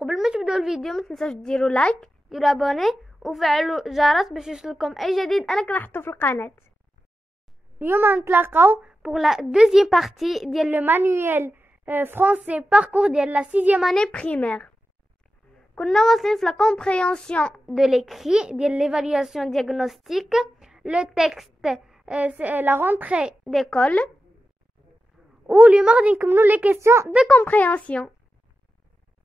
وقبل ما تبداو الفيديو ما تنساوش ديروا لايك ديروا ابوني وفعلوا الجرس باش يوصلكم اي جديد انا كنحطو في القناه. اليوم نتلاقاو pour la deuxième partie ديال le manuel français parcours ديال la 6e année primaire. كنا واصلين في la compréhension de l'écrit ديال l'évaluation diagnostique, le texte la rentrée d'école ou le mardi نكملوا les questions de compréhension.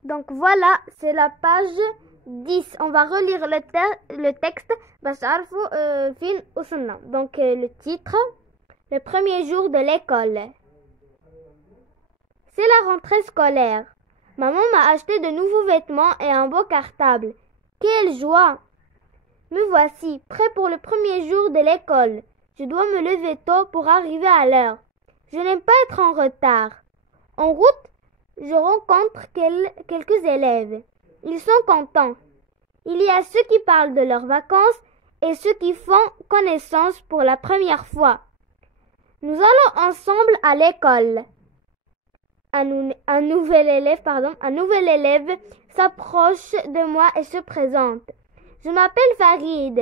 Donc voilà, c'est la page 10. On va relire le texte باش تعرفوا فين وصلنا. Donc le titre, le premier jour de l'école. C'est la rentrée scolaire. Maman m'a acheté de nouveaux vêtements et un beau cartable. Quelle joie! Me voici, prêt pour le premier jour de l'école. Je dois me lever tôt pour arriver à l'heure. Je n'aime pas être en retard. En route, je rencontre quelques élèves. Ils sont contents. Il y a ceux qui parlent de leurs vacances et ceux qui font connaissance pour la première fois. Nous allons ensemble à l'école. Un nouvel élève s'approche de moi et se présente. Je m'appelle Farid.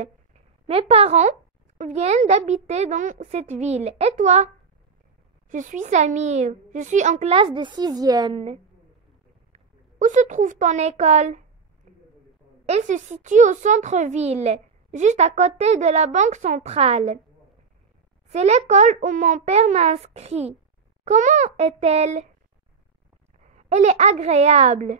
Mes parents viennent d'habiter dans cette ville. Et toi? Je suis Samir. Je suis en classe de 6e. Où se trouve ton école? Elle se situe au centre-ville, juste à côté de la banque centrale. C'est l'école où mon père m'a inscrit. Comment est-elle? Elle est agréable.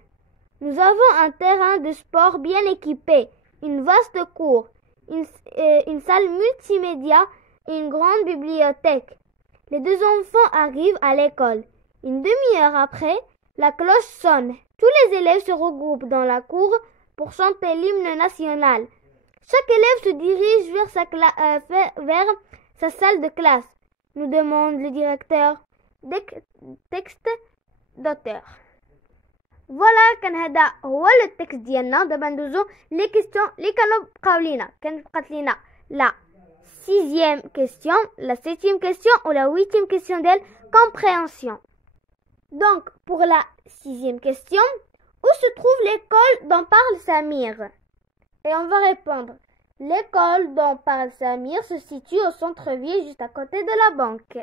Nous avons un terrain de sport bien équipé, une vaste cour, une salle multimédia et une grande bibliothèque. Les deux enfants arrivent à l'école. Une demi-heure après, la cloche sonne. Tous les élèves se regroupent dans la cour pour chanter l'hymne national. Chaque élève se dirige vers sa salle de classe, nous demande le directeur. Texte d'auteur. Voilà, كان هذا هو التكست ديالنا. دابا ندوزو لي كيسيون اللي كانوا بقاو لينا. كانت بقات لينا لا 6e question, la 7e question ou la 8e question ديال compréhension. Donc pour la 6e question, où se trouve l'école dont parle Samir? Et on va répondre. L'école dont parle Samir se situe au centre-ville, juste à côté de la banque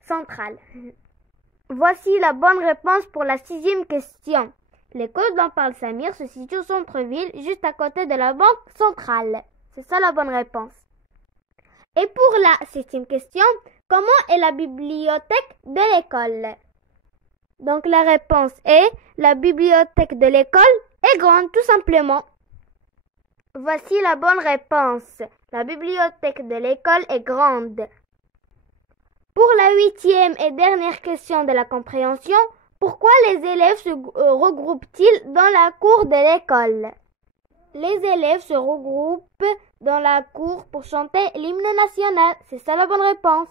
centrale. Voici la bonne réponse pour la 6e question. L'école dont parle Samir se situe au centre-ville, juste à côté de la banque centrale. C'est ça la bonne réponse. Et pour la 7e question, comment est la bibliothèque de l'école? Donc la réponse est la bibliothèque de l'école est grande, tout simplement. Voici la bonne réponse. La bibliothèque de l'école est grande. Pour la 8e et dernière question de la compréhension, pourquoi les élèves se regroupent-ils dans la cour de l'école? Les élèves se regroupent dans la cour pour chanter l'hymne national. C'est ça la bonne réponse.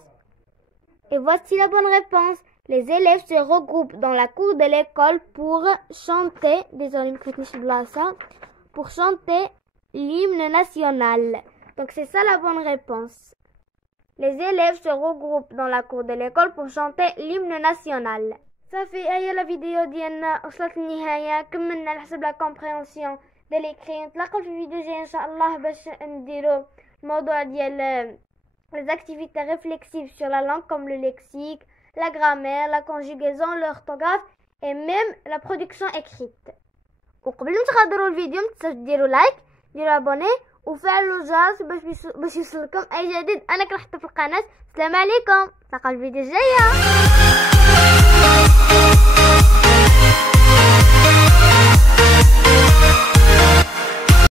Et voici la bonne réponse. Les élèves se regroupent dans la cour de l'école pour chanter, pour chanter l'hymne national. Donc c'est ça la bonne réponse. Les élèves se regroupent dans la cour de l'école pour chanter l'hymne national. صافي هي لا فيديو ديالنا وصلت للنهايه. كملنا على حسب لا كومبريهنسيون ديال ليكري. نتلاقاو في الفيديو الجاي ان شاء الله باش نديرو الموضوع ديال les activités réflexives sur la langue comme le lexique, la grammaire, la conjugaison, l'orthographe et même la production écrite. وقبل ما تغادروا الفيديو متنساوش ديروا لايك ديروا ابوني وفعلوا الجرس باش يوصلكم اي جديد انا كنحطو في القناه. السلام عليكم، نتلاقاو الفيديو الجايه.